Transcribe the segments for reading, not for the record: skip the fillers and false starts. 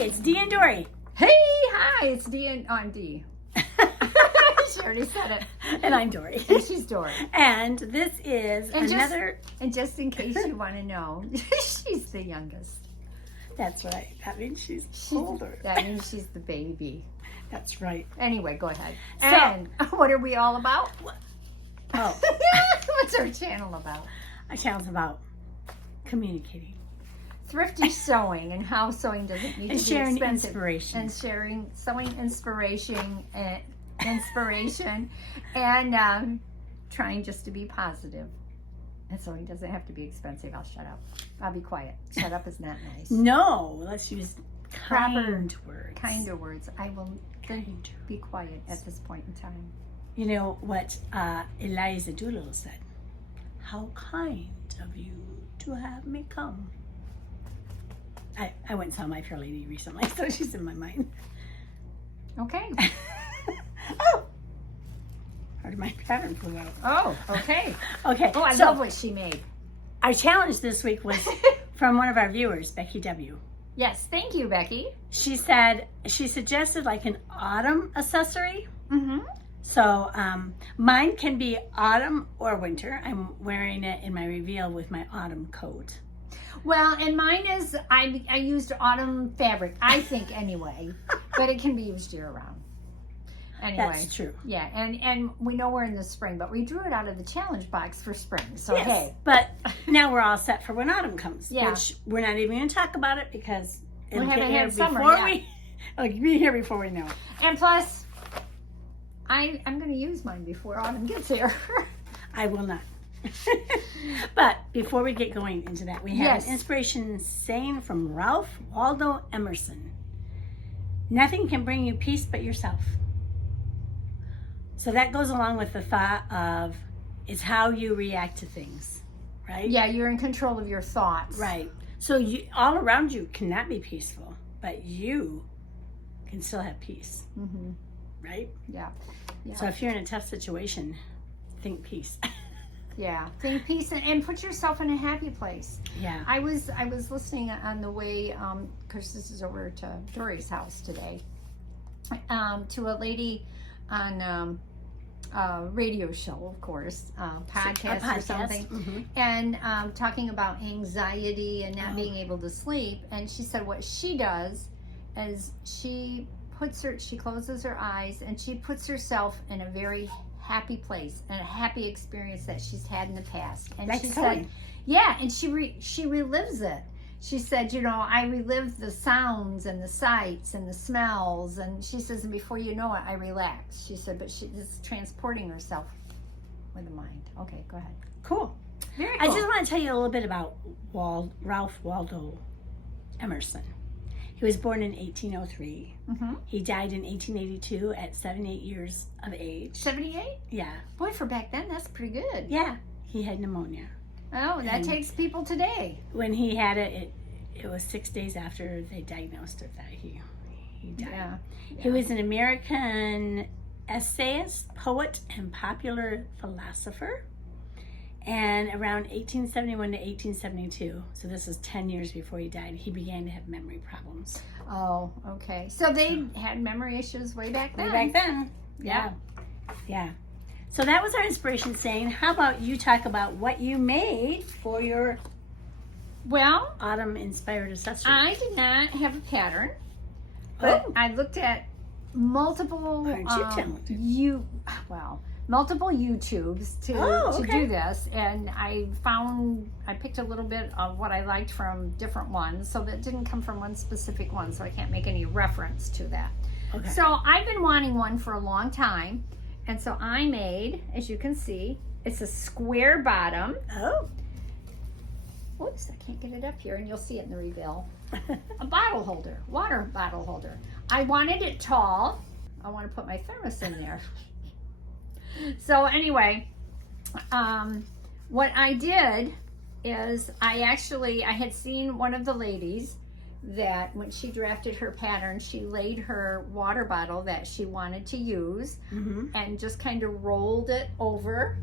it's Dee and Dory. Hey, hi, it's Dee and I'm Dee. She already said it. And I'm Dory. And she's Dory. And this is And another... just in case you want to know, she's the youngest. That's right. That means she's older. That means she's the baby. That's right. Anyway, go ahead. So, and what are we all about? Oh. What's our channel about? Our channel's about communicating. Thrifty sewing and how sewing doesn't need And to be sharing expensive. inspiration. And sharing sewing inspiration and trying just to be positive. And sewing doesn't have to be expensive. I'll shut up. I'll be quiet. Shut up is not nice. No, let's use kind words. Kinder words. I will be quiet at this point in time. You know what Eliza Doolittle said? How kind of you to have me come. I went and saw My Fair Lady recently, so she's in my mind. Okay. Oh! Part of my pattern flew out. Oh, okay. Okay. Oh, I love what she made. Our challenge this week was from one of our viewers, Becky W. Yes, thank you, Becky. She suggested like an autumn accessory. Mm-hmm. So mine can be autumn or winter. I'm wearing it in my reveal with my autumn coat. Well, and mine is, I used autumn fabric, I think anyway, but it can be used year round. Anyway. That's true. Yeah, and we know we're in the spring, but we drew it out of the challenge box for spring, so yes, hey. But now we're all set for when autumn comes, yeah. which we're not even going to talk about it because we it'll haven't get here had summer before yet. It'll be here before we know it. And plus, I'm going to use mine before autumn gets here. I will not. But before we get going into that, we have an inspiration saying from Ralph Waldo Emerson. Nothing can bring you peace but yourself. So that goes along with the thought of it's how you react to things, right? Yeah, you're in control of your thoughts. Right. So all around you cannot be peaceful, but you can still have peace, right? Yeah. So if you're in a tough situation, think peace. Yeah, think peace and put yourself in a happy place. Yeah. I was listening on the way, because this is over to Dory's house today, to a lady on a radio show, of course, podcast or something, and talking about anxiety and not being able to sleep. And she said what she does is she closes her eyes and she puts herself in a very happy place and a happy experience that she's had in the past. And she said, yeah, and she relives it. She said, you know, I relive the sounds and the sights and the smells. And she says, and before you know it, I relax. She said, but she is transporting herself with the mind. Okay, go ahead. Cool. Very cool. I just want to tell you a little bit about Ralph Waldo Emerson. He was born in 1803. He died in 1882 at 78 years of age. 78? Yeah. Boy, for back then, that's pretty good. Yeah. He had pneumonia. Oh, that takes people today. When he had it was 6 days after they diagnosed it that he died. Yeah. He was an American essayist, poet, and popular philosopher. And around 1871 to 1872, so this is 10 years before he died, he began to have memory problems. Oh, okay. So they had memory issues way back then. Way back then. Yeah. Yeah. So that was our inspiration saying, how about you talk about what you made for your autumn-inspired accessory? I did not have a pattern, but I looked at multiple Aren't you talented? multiple YouTubes to do this, and I picked a little bit of what I liked from different ones, so that didn't come from one specific one, so I can't make any reference to that. Okay. So I've been wanting one for a long time, and so I made, as you can see, it's a square bottom. Oh. Whoops, I can't get it up here, and you'll see it in the reveal. A bottle holder, water bottle holder. I wanted it tall. I want to put my thermos in there. So anyway, what I did is I had seen one of the ladies that when she drafted her pattern, she laid her water bottle that she wanted to use and just kind of rolled it over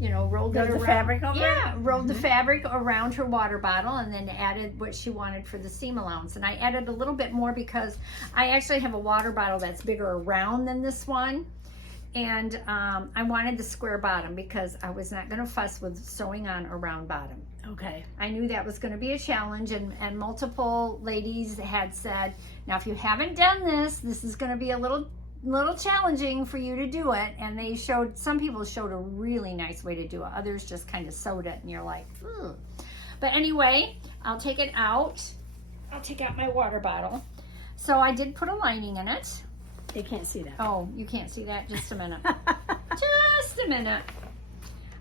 rolled the around. Fabric over Yeah, it? rolled the fabric around her water bottle, and then added what she wanted for the seam allowance. And I added a little bit more because I actually have a water bottle that's bigger around than this one. And I wanted the square bottom because I was not going to fuss with sewing on a round bottom. Okay. I knew that was going to be a challenge, and multiple ladies had said, now if you haven't done this is going to be a little challenging for you to do it. And some people showed a really nice way to do it. Others just kind of sewed it and you're like, ugh. But anyway, I'll take it out. I'll take out my water bottle. So I did put a lining in it. They can't see that. Oh, you can't see that? Just a minute. Just a minute.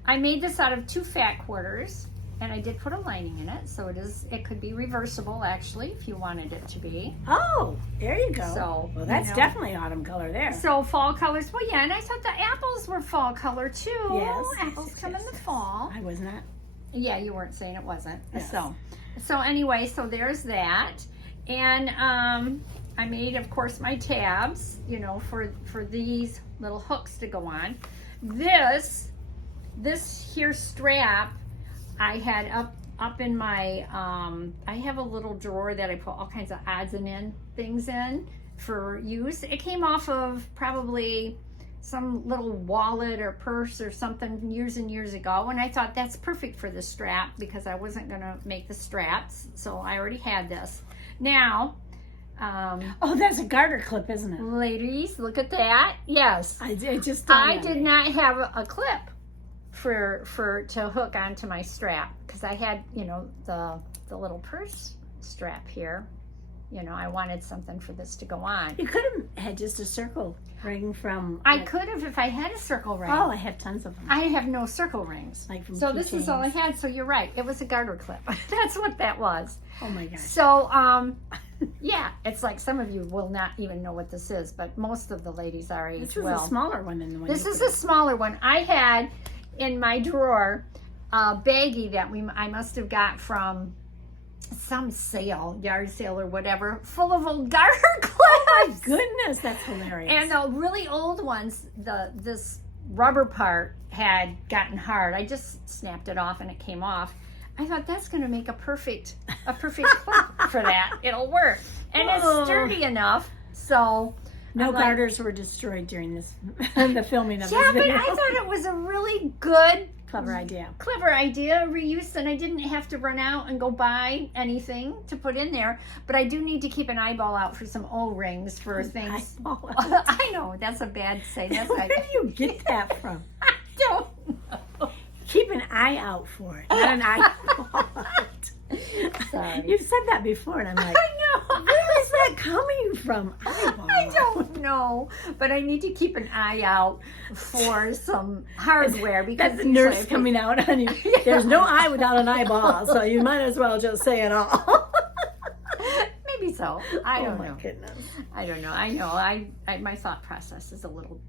I made this out of 2 fat quarters, and I did put a lining in it, so it could be reversible actually if you wanted it to be. Oh, there you go. So, well, that's definitely autumn color there. So fall colors. Well, yeah, and I thought the apples were fall color too. Yes. Apples come in the fall. I was not. Yeah, you weren't saying it wasn't. Yes. So anyway, so there's that. And I made, of course, my tabs, for these little hooks to go on. This here strap, I had up in my, I have a little drawer that I put all kinds of odds and ends things in for use. It came off of probably some little wallet or purse or something years and years ago, and I thought that's perfect for the strap because I wasn't going to make the straps, so I already had this. Now, oh, that's a garter clip, isn't it? ladies, look at that. Yes, I did not have a clip to hook onto my strap because I had the little purse strap here. I wanted something for this to go on. You could have had just a circle ring from. I could have if I had a circle ring. Oh, I have tons of them. I have no circle rings. Like from so this is all I keychains. had. So you're right. It was a garter clip. That's what that was. Oh my gosh. So yeah, it's like some of you will not even know what this is, but most of the ladies our age This was will. a smaller one than the one. This you is put a smaller one. I had in my drawer a baggie that I must have got from some sale, yard sale or whatever, full of old garter clips. Oh my goodness, that's hilarious. And the really old ones, this rubber part had gotten hard. I just snapped it off and it came off. I thought that's going to make a perfect clip for that. It'll work. And Whoa. it's sturdy enough. So no I'm like, garters were destroyed during this the filming of this yeah, but video. I thought it was a really good Clever idea. reuse, and I didn't have to run out and go buy anything to put in there, but I do need to keep an eyeball out for some O-rings for things. I know, that's a bad say. That's Where do you get that from? I don't know. Keep an eye out for it, not an eyeball. Sorry. You've said that before, and I'm like, I know. where is that coming from? Eyeball. I don't know, but I need to keep an eye out for some hardware because That's the nurse coming out on you. Yeah. There's no eye without an eyeball, so you might as well just say it all. Maybe so. I don't know. Oh my goodness. I don't know. I know. I my thought process is a little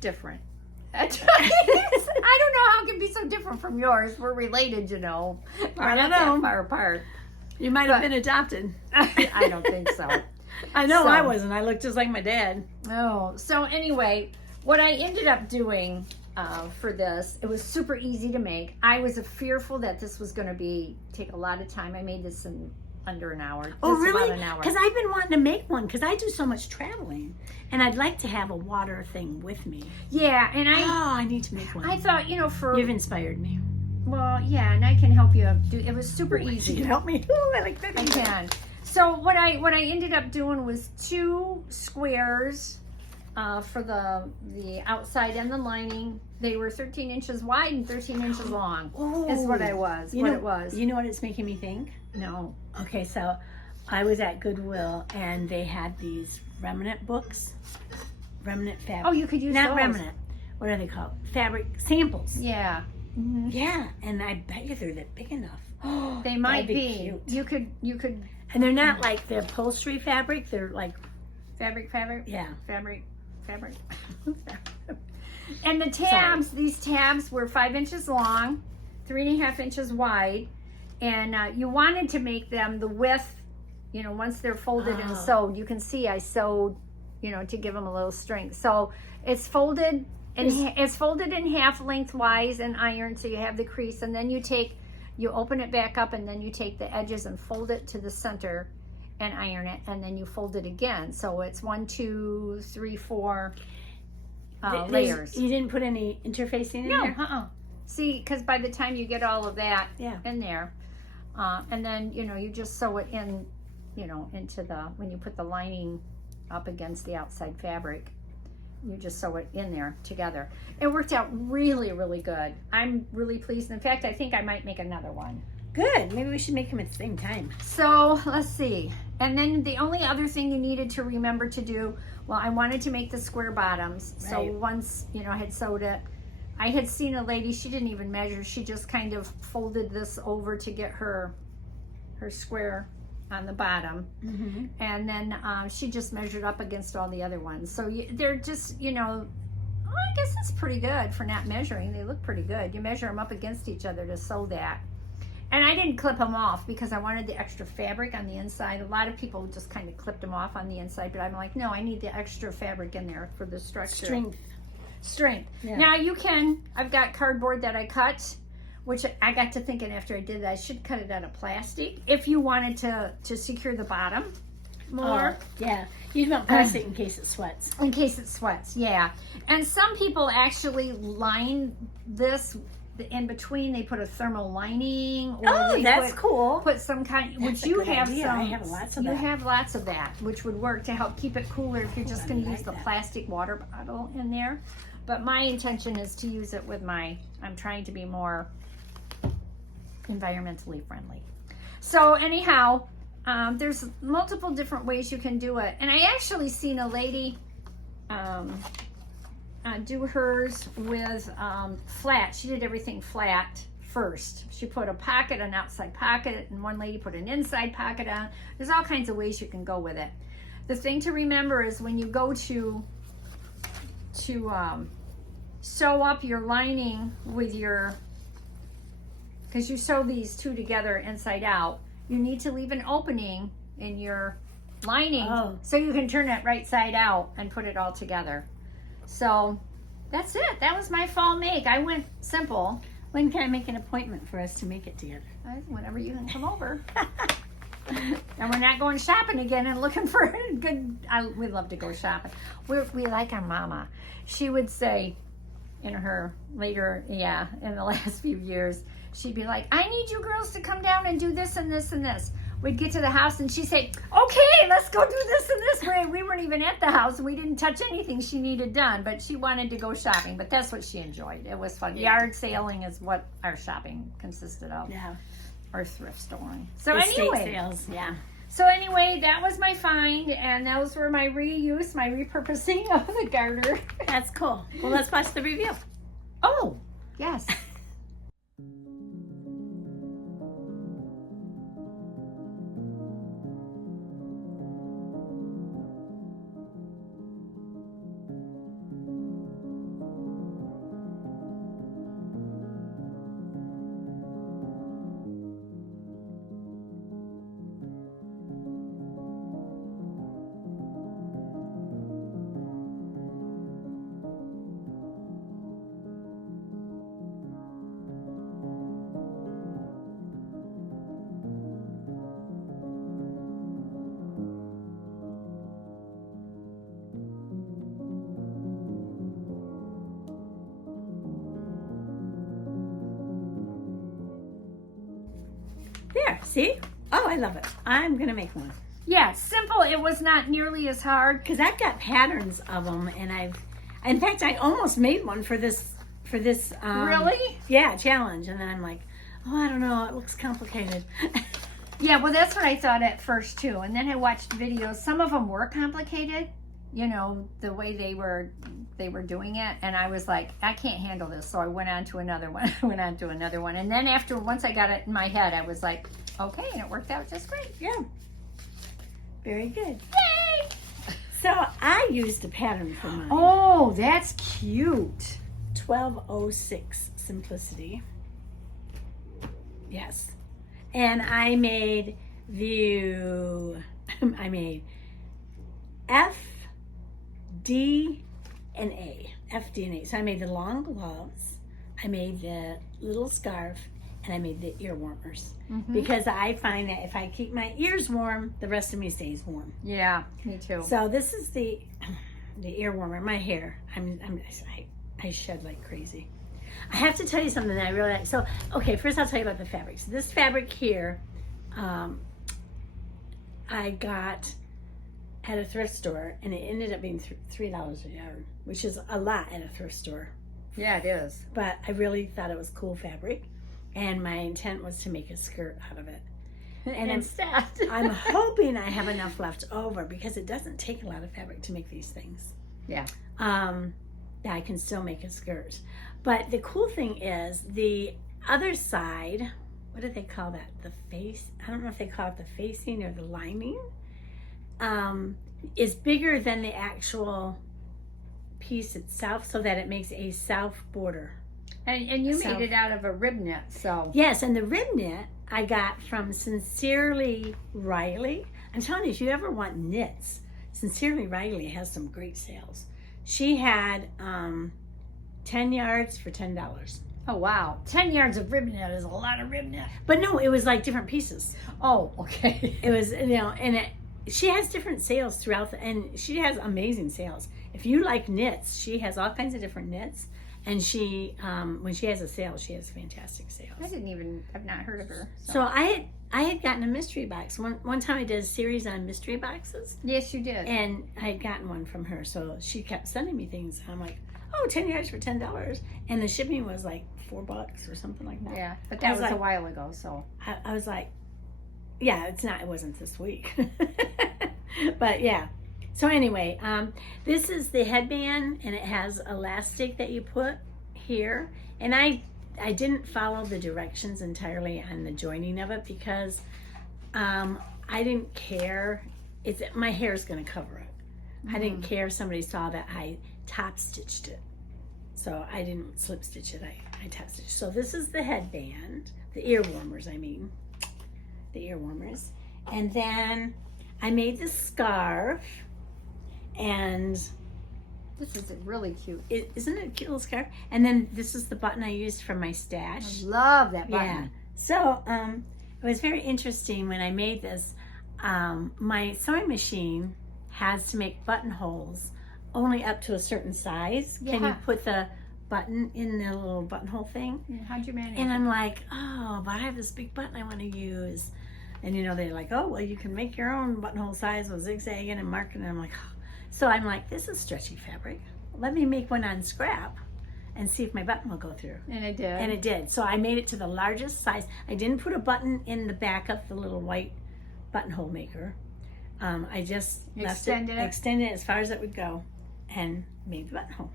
different. I don't know how it can be so different from yours. We're related, We're I don't not that know. far apart. You might have been adopted. I don't think so. I know So- I wasn't. I looked just like my dad. Oh, so anyway, what I ended up doing for this, it was super easy to make. I was fearful that this was going to take a lot of time. I made this in under an hour. Oh, Just really? About an hour. Because I've been wanting to make one because I do so much traveling, and I'd like to have a water thing with me. Yeah, and I need to make one. I thought, for You've inspired me. well, yeah, and I can help you do. It was super You easy. can help me. Ooh, I like that. I can. So what I ended up doing was 2 squares for the outside and the lining. They were 13 inches wide and 13 inches long. Is what I was. You know, it was. You know what it's making me think? No. Okay, so I was at Goodwill and they had these remnant books, remnant fabric. Oh, you could use not those. remnant. What are they called? Fabric samples. Yeah. Mm-hmm. Yeah, and I bet you they're that big enough. They might That'd be. cute. You could. And they're not like the upholstery fabric. They're like Fabric. yeah. Fabric. And the tabs, these tabs were 5 inches long, 3.5 inches wide, and you wanted to make them the width, once they're folded and sewed. You can see I sewed, to give them a little strength. So it's folded And it's folded in half lengthwise and ironed, so you have the crease, and then you open it back up, and then you take the edges and fold it to the center and iron it, and then you fold it again. So it's 1, 2, 3, 4 layers. You didn't put any interfacing in there? No, See, because by the time you get all of that in there, and then, you just sew it in, into when you put the lining up against the outside fabric, you just sew it in there together. It worked out really, really good. I'm really pleased. In fact, I think I might make another one. Good. Maybe we should make them at the same time. So let's see. And then the only other thing you needed to remember to do, well, I wanted to make the square bottoms. Right. So once, I had sewed it, I had seen a lady, she didn't even measure. She just kind of folded this over to get her square on the bottom. Mm-hmm. And then she just measured up against all the other ones. So they're just, I guess that's pretty good for not measuring. They look pretty good. You measure them up against each other to sew that. And I didn't clip them off because I wanted the extra fabric on the inside. A lot of people just kind of clipped them off on the inside, but I'm like, no, I need the extra fabric in there for the structure. Strength. Yeah. Now I've got cardboard that I cut, which I got to thinking after I did that, I should cut it out of plastic if you wanted to secure the bottom more. Yeah. You want plastic in case it sweats. In case it sweats, yeah. And some people actually line this in between. They put a thermal lining. Or that's cool. Put some kind, which you have idea. some. I have lots of that. You have lots of that, which would work to help keep it cooler if you're just going to use the plastic water bottle in there. But my intention is to use it with I'm trying to be more environmentally friendly. So anyhow, there's multiple different ways you can do it. And I actually seen a lady do hers with flat. She did everything flat first. She put a pocket, an outside pocket, and one lady put an inside pocket on. There's all kinds of ways you can go with it. The thing to remember is when you go to sew up your lining with because you sew these two together inside out, you need to leave an opening in your lining so you can turn it right side out and put it all together. So that's it. That was my fall make. I went simple. When can I make an appointment for us to make it together? Whenever you can come over. And we're not going shopping again and looking for good. We love to go shopping. We like our mama. She would say in her later, in the last few years, she'd be like, I need you girls to come down and do this and this and this. We'd get to the house and she'd say, okay, let's go do this and this. We weren't even at the house. We didn't touch anything she needed done, but she wanted to go shopping. But that's what she enjoyed. It was fun. Yeah. Yard sailing is what our shopping consisted of. Yeah. Or thrift storing. So estate sales, yeah. So anyway, that was my find, and those were my repurposing of the garter. That's cool. Well, let's watch the review. Oh, yes. There, see? Oh, I love it. I'm going to make one. Yeah, simple. It was not nearly as hard. Because I've got patterns of them, and in fact, I almost made one for this really? Yeah, challenge. And then I'm like, oh, I don't know. It looks complicated. Yeah, well, that's what I thought at first, too. And then I watched videos. Some of them were complicated, the way they were doing it, and I was like, I can't handle this, so I went on to another one. And then once I got it in my head, I was like, okay, and it worked out just great. Yeah, very good. Yay! So I used a pattern for mine. Oh, that's cute. 1206 Simplicity. Yes, and I made F, D, and A, F, D, and A. So I made the long gloves, I made the little scarf, and I made the ear warmers. Because I find that if I keep my ears warm, the rest of me stays warm. Yeah, me too. So this is the ear warmer. My hair, I shed like crazy. I have to tell you something that I really like. So, okay, first I'll tell you about the fabrics. This fabric here, I got at a thrift store, and it ended up being $3 a yard, which is a lot at a thrift store. Yeah, it is. But I really thought it was cool fabric, and my intent was to make a skirt out of it. And instead, I'm hoping I have enough left over, because it doesn't take a lot of fabric to make these things. Yeah. That I can still make a skirt. But the cool thing is the other side, what do they call that? The face? I don't know if they call it the facing or the lining, is bigger than the actual piece itself, so that it makes a self border. And you made it out of a rib knit, so. Yes, and the rib knit I got from Sincerely Riley. I'm telling you, if you ever want knits, Sincerely Riley has some great sales. She had 10 yards for $10. Oh, wow. 10 yards of rib knit is a lot of rib knit. But no, it was like different pieces. Oh, okay. It was, and she has different sales throughout, and she has amazing sales. If you like knits, she has all kinds of different knits. And she, when she has a sale, she has fantastic sales. I've not heard of her. So I had gotten a mystery box. One time I did a series on mystery boxes. Yes, you did. And I had gotten one from her. So she kept sending me things. And I'm like, oh, 10 yards for $10. And the shipping was like $4 or something like that. Yeah, but that was like, a while ago, so. I was like, yeah, it wasn't this week. But yeah. So anyway, this is the headband, and it has elastic that you put here. And I didn't follow the directions entirely on the joining of it, because I didn't care. My hair is going to cover it. I didn't care if somebody saw that I top stitched it. So I didn't slip stitch it. I top stitched. So this is the headband, the ear warmers, the ear warmers. And then I made the scarf. And this is really cute. Isn't it a cute little scarf? And then this is the button I used for my stash. I love that button. Yeah. So it was very interesting when I made this. My sewing machine has to make buttonholes only up to a certain size. Yeah. Can you put the button in the little buttonhole thing? Yeah, how'd you manage And it? I'm like, oh, but I have this big button I want to use. And they're like, oh, well, you can make your own buttonhole size with zigzagging and marking. And I'm like, oh. So I'm like, this is stretchy fabric. Let me make one on scrap and see if my button will go through. And it did. And it did. So I made it to the largest size. I didn't put a button in the back of the little white buttonhole maker. I just extended it as far as it would go, and made the buttonhole.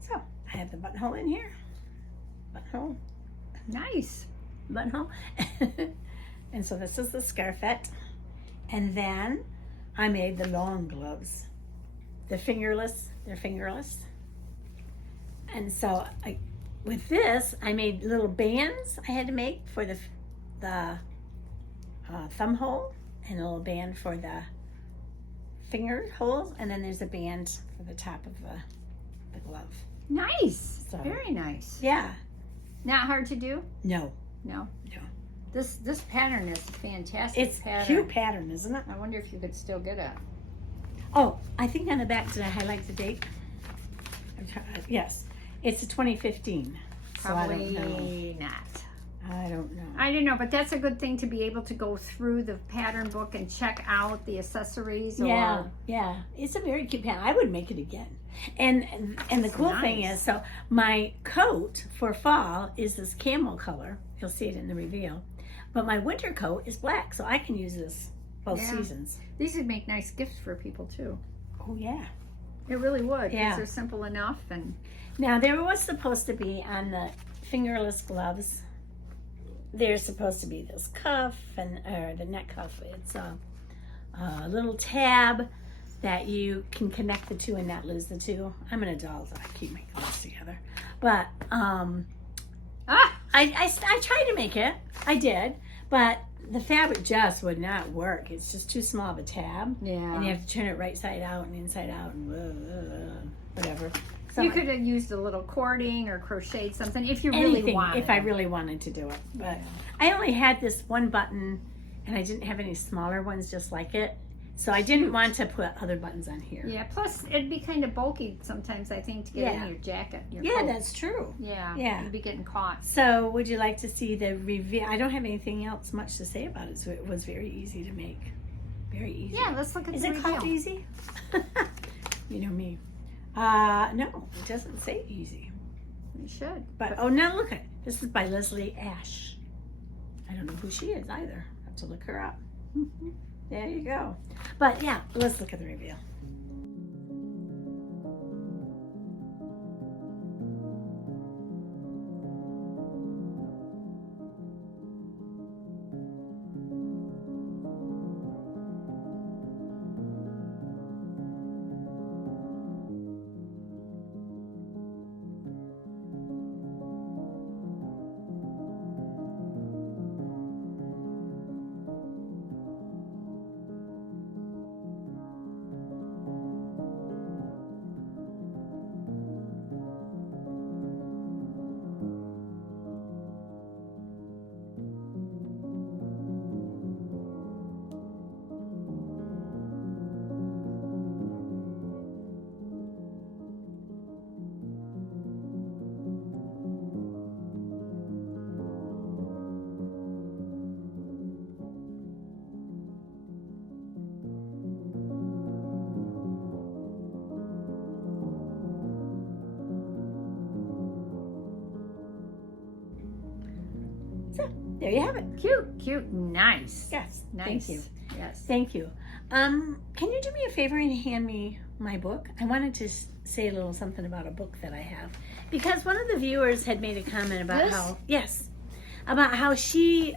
So I have the buttonhole in here. Buttonhole. Nice. Buttonhole. And so this is the scarfette. And then I made the long gloves. They're fingerless. And so with this, I made little bands I had to make for the thumb hole, and a little band for the finger holes, and then there's a band for the top of the glove. Nice. So, very nice. Yeah. Not hard to do? No. This pattern is a fantastic It's pattern. a cute pattern, isn't it? I wonder if you could still get it. Oh, I think on the back, did I highlight the date? Yes. It's a 2015. Probably so I don't know. not. I don't know. I don't know, but that's a good thing to be able to go through the pattern book and check out the accessories. Yeah. It's a very cute pattern. I would make it again. And the cool thing is, so my coat for fall is this camel color. You'll see it in the reveal. But my winter coat is black, so I can use this both seasons. These would make nice gifts for people too. Oh yeah. It really would. Yeah. Because they're simple enough. And now there was supposed to be on the fingerless gloves, there's supposed to be this cuff or the neck cuff. It's a little tab that you can connect the two and not lose the two. I'm an adult, so I keep my gloves together. But I tried to make it. I did, but the fabric just would not work. It's just too small of a tab. Yeah. And you have to turn it right side out and inside out and whatever. So you could have used a little cording or crocheted something if you really wanted. If I really wanted to do it. But I only had this one button, and I didn't have any smaller ones just like it. So I didn't want to put other buttons on here. Yeah, plus it'd be kind of bulky sometimes, I think, to get in your jacket. Your yeah, coat. That's true. Yeah. You'd be getting caught. So would you like to see the reveal? I don't have anything else much to say about it, so it was very easy to make. Very easy. Yeah, let's look at Is the it reveal. called easy? You know me. No, it doesn't say easy. It should. But oh, now look at it. This is by Leslie Ash. I don't know who she is either. I have to look her up. There you go. But yeah, let's look at the reveal. So there you have it. Cute, nice. Yes, Nice. thank you. Yes. Thank you. Can you do me a favor and hand me my book? I wanted to say a little something about a book that I have. Because one of the viewers had made a comment about about how she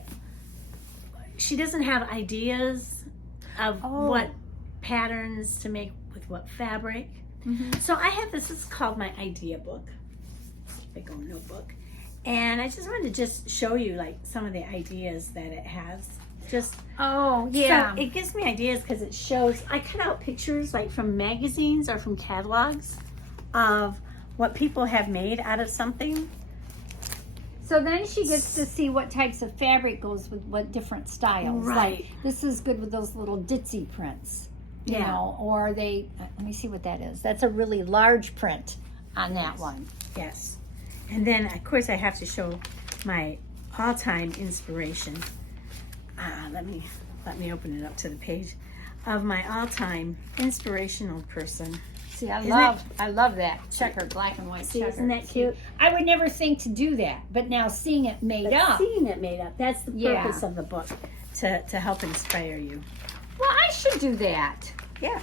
doesn't have ideas of what patterns to make with what fabric. So I have this is called my idea book. Big old notebook. And I just wanted to just show you like some of the ideas that it has. Just so it gives me ideas because it shows. I cut out pictures like from magazines or from catalogs of what people have made out of something. So then she gets to see what types of fabric goes with what different styles. Right. Like, this is good with those little ditzy prints. You know, or they. Let me see what that is. That's a really large print on that one. Yes. And then of course I have to show my all-time inspiration. Let me open it up to the page of my all-time inspirational person. See, I love that checkered black and white checker. Isn't that cute? I would never think to do that, but now seeing it made up. Seeing it made up. That's the purpose of the book, to help inspire you. Well, I should do that. Yeah.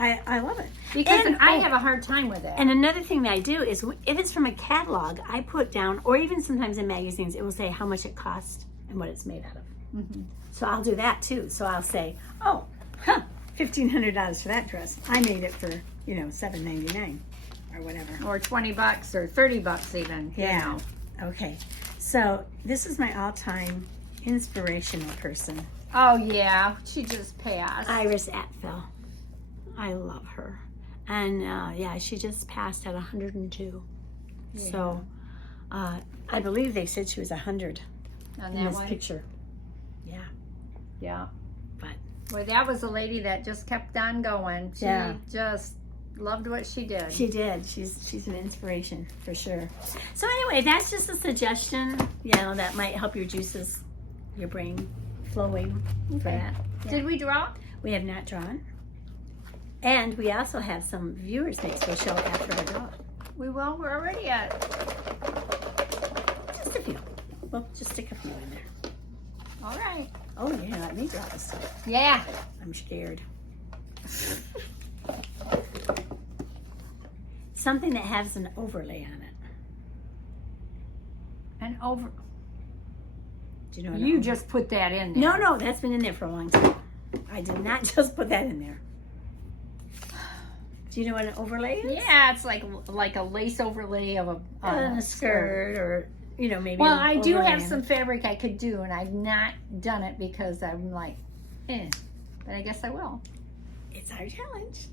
I love it. Because I have a hard time with it. And another thing that I do is if it's from a catalog, I put down, or even sometimes in magazines, it will say how much it cost and what it's made out of. So I'll do that too. So I'll say, $1,500 for that dress. I made it for, $7.99 or whatever. Or $20 or $30 even. Yeah. Okay. So this is my all-time inspirational person. Oh yeah, she just passed. Iris Atfel. I love her. And she just passed at 102. Yeah. So I believe they said she was 100 on in that this picture. Yeah. Yeah. But well, that was a lady that just kept on going. She just loved what she did. She did. She's an inspiration for sure. So anyway, that's just a suggestion, that might help your juices, your brain flowing for that. Yeah. Did we draw? We have not drawn. And we also have some viewers things we'll show after our draw. We will. We're already at. Just a few. Well, just stick a few in there. All right. Oh yeah, let me draw this stuff. Yeah. I'm scared. Something that has an overlay on it. An over. Do you know what you just put that in there? No, that's been in there for a long time. I did not just put that in there. Do you know what an overlay is? Yeah, it's like a lace overlay of a skirt or you know, maybe. Well, I do have overlay some it. fabric I could do, and I've not done it because I'm like, but I guess I will. It's our challenge.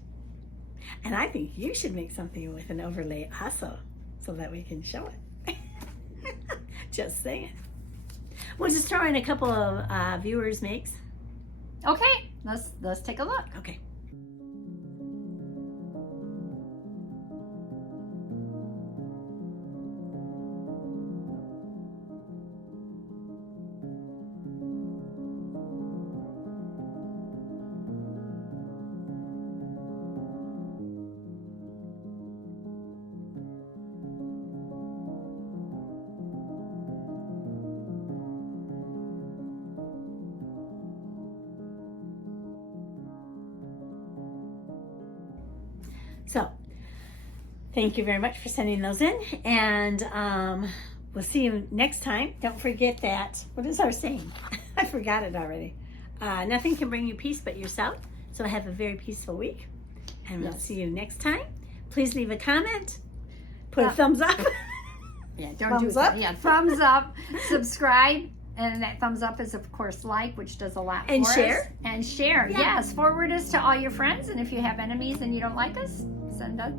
And I think you should make something with an overlay also, so that we can show it. Just saying. We'll just throw in a couple of viewers' makes. Okay, let's take a look. Okay. So, thank you very much for sending those in, and we'll see you next time. Don't forget that, what is our saying? I forgot it already. Nothing can bring you peace but yourself, so have a very peaceful week, and we'll see you next time. Please leave a comment, put a thumbs up. Yeah, don't Thumbs do up. that. Yeah, thumbs up, subscribe, and that thumbs up is of course like, which does a lot And for share. us. And share. Yeah. Yes, forward us to all your friends, and if you have enemies and you don't like us, send us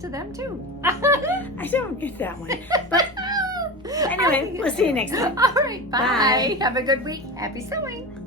to them too. I don't get that one. But anyway, we'll see you next time. All right, bye. Bye. Have a good week. Happy sewing.